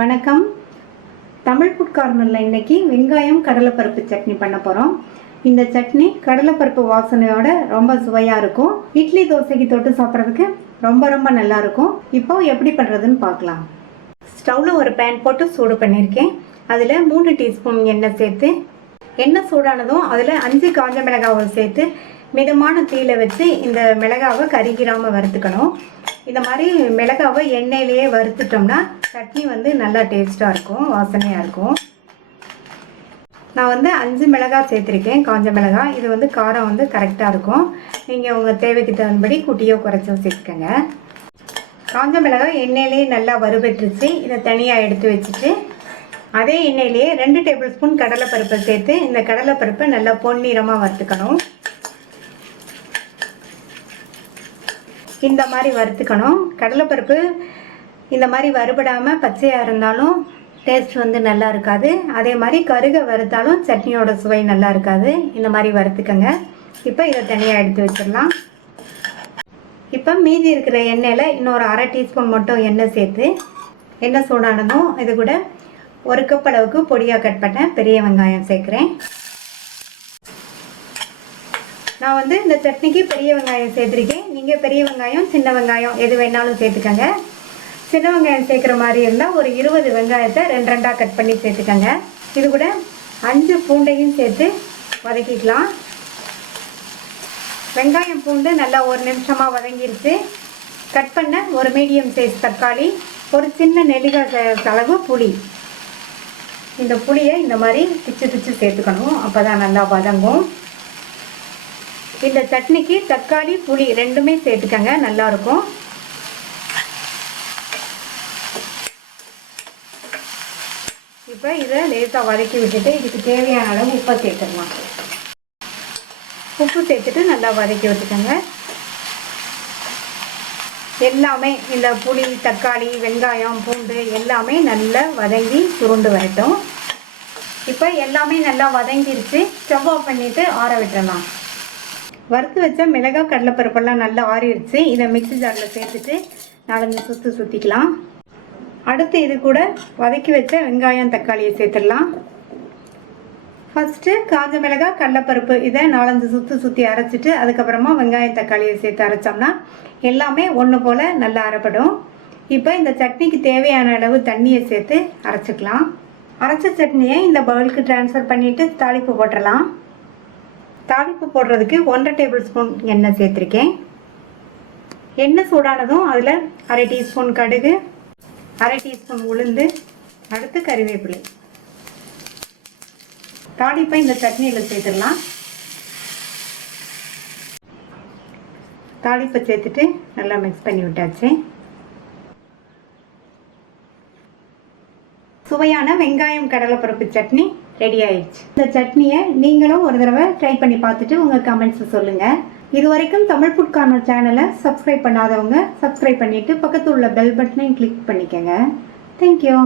வணக்கம். தமிழ் ஃபுட் கார்னரில் இன்றைக்கி வெங்காயம் கடலைப்பருப்பு சட்னி பண்ண போகிறோம். இந்த சட்னி கடலைப்பருப்பு வாசனையோட ரொம்ப சுவையாக இருக்கும். இட்லி தோசைக்கு தொட்டு சாப்பிட்றதுக்கு ரொம்ப நல்லாயிருக்கும். இப்போ எப்படி பண்ணுறதுன்னு பார்க்கலாம். ஸ்டவ்வில் ஒரு பேன் போட்டு சூடு பண்ணியிருக்கேன். அதில் 3 டீஸ்பூன் எண்ணெய் சேர்த்து, எண்ணெய் சூடானதும் அதில் 5 காஞ்ச மிளகாவை சேர்த்து மிதமான தீயில வச்சு இந்த மிளகாவை கருகிராமல் வறுத்துக்கணும். இந்த மாதிரி மிளகாவை எண்ணெயிலேயே வறுத்துட்டோம்னா சட்னி நல்லா டேஸ்ட்டாக இருக்கும், வாசனையாக இருக்கும். நான் 5 மிளகாய் சேர்த்துருக்கேன், காஞ்ச மிளகாய். இது காரம் கரெக்டாக இருக்கும். நீங்கள் உங்கள் தேவைக்கு தகுந்தபடி குட்டியோ குறைச்சோ சேர்த்துக்கங்க. காஞ்ச மிளகாய் எண்ணெயிலேயே நல்லா வறுபட்டுருச்சு. இதை தனியாக எடுத்து வச்சுட்டு அதே எண்ணெயிலேயே 2 டேபிள் ஸ்பூன் கடலைப்பருப்பை சேர்த்து இந்த கடலைப்பருப்பை நல்லா பொன்னிறமாக வறுத்துக்கணும். இந்த மாதிரி வறுத்துக்கணும். கடலைப்பருப்பு இந்த மாதிரி வறுபடாமல் பச்சையாக இருந்தாலும் டேஸ்ட் நல்லா இருக்காது. அதே மாதிரி கருக வறுத்தாலும் சட்னியோட சுவை நல்லா இருக்காது. இந்த மாதிரி வறுத்துக்கங்க. இப்போ இதை தனியாக எடுத்து வச்சிடலாம். இப்போ மீதி இருக்கிற எண்ணெயில் இன்னொரு 1/2 டீஸ்பூன் மட்டும் எண்ணெய் சேர்த்து, எண்ணெய் சூடானதும் இது கூட 1 கப் அளவுக்கு பொடியாக கட் பண்ண பெரிய வெங்காயம் சேர்க்குறேன். நான் இந்த சட்னிக்கு பெரிய வெங்காயம் சேர்த்துருக்கேன். நீங்கள் பெரிய வெங்காயம் சின்ன வெங்காயம் எது வேணாலும் சேர்த்துக்கங்க. சின்ன வெங்காயம் சேர்க்குற மாதிரி இருந்தால் ஒரு 20 வெங்காயத்தை 2 கட் பண்ணி சேர்த்துக்கங்க. இது கூட 5 பூண்டையும் சேர்த்து வதக்கிக்கலாம். வெங்காயம் பூண்டு நல்லா 1 நிமிஷமாக வதங்கிருச்சு. கட் பண்ண ஒரு மீடியம் சைஸ் தக்காளி, ஒரு சின்ன நெல்லிக்காய் அளவு புளி. இந்த புளியை இந்த மாதிரி பிச்சு சேர்த்துக்கணும். அப்போ தான் நல்லா வதங்கும். இந்த சட்னிக்கு தக்காளி புளி 2மே சேர்த்துக்கங்க, நல்லாயிருக்கும். இப்போ இதை லேசாக வதக்கி விட்டுட்டு இதுக்கு தேவையான அளவு உப்பை சேர்த்துடலாம். உப்பு சேர்த்துட்டு நல்லா வதக்கி விட்டுக்கோங்க. எல்லாமே இந்த புளி, தக்காளி, வெங்காயம், பூண்டு எல்லாமே நல்லா வதங்கி சுருண்டு வரட்டும். இப்போ எல்லாமே நல்லா வதங்கிருச்சு. ஸ்டவ் ஆஃப் பண்ணிவிட்டு ஆற விட்டுறலாம். வறுத்து வச்ச மிளகாய் கடலைப்பருப்பெல்லாம் நல்லா ஆறிடுச்சு. இதை மிக்ஸி ஜாரில் சேர்த்துட்டு 4 சுற்றிக்கலாம். அடுத்து இது கூட வதக்கி வச்ச வெங்காயம் தக்காளியை சேர்த்துடலாம். ஃபஸ்ட்டு காஞ்ச மிளகாய் கடலைப்பருப்பு இதை 4 சுற்றி அரைச்சிட்டு அதுக்கப்புறமா வெங்காயம் தக்காளியை சேர்த்து அரைச்சோம்னா எல்லாமே ஒன்று போல் நல்லா அரைப்படும். இப்போ இந்த சட்னிக்கு தேவையான அளவு தண்ணியை சேர்த்து அரைச்சிக்கலாம். அரைச்ச சட்னியை இந்த பவுலுக்கு ட்ரான்ஸ்ஃபர் பண்ணிவிட்டு தாளிப்பு போட்டுடலாம். தாளிப்பு போடுறதுக்கு 1/2 டேபிள் ஸ்பூன் எண்ணெய் சேர்த்துருக்கேன். எண்ணெய் சூடானதும் அதில் 1/2 டீஸ்பூன் கடுகு, 1/2 டீஸ்பூன் உளுந்து, அடுத்து கறிவேப்பிலை. தாளிப்பை இந்த சட்னியில் சேர்த்துடலாம். தாளிப்பை சேர்த்துட்டு நல்லா மிக்ஸ் பண்ணி விட்டாச்சு. சுவையான வெங்காயம் கடலைப்பருப்பு சட்னி ரெடி ஆயிடுச்சு. இந்த சட்னியை நீங்களும் ஒரு தடவை ட்ரை பண்ணி பார்த்துட்டு உங்கள் கமெண்ட்ஸ் சொல்லுங்கள். இது வரைக்கும் தமிழ் ஃபுட் கார்னர் சேனலை சப்ஸ்கிரைப் பண்ணாதவங்க சப்ஸ்கிரைப் பண்ணிவிட்டு பக்கத்தில் உள்ள பெல் பட்டனையும் கிளிக் பண்ணிக்கோங்க. தேங்க்யூ.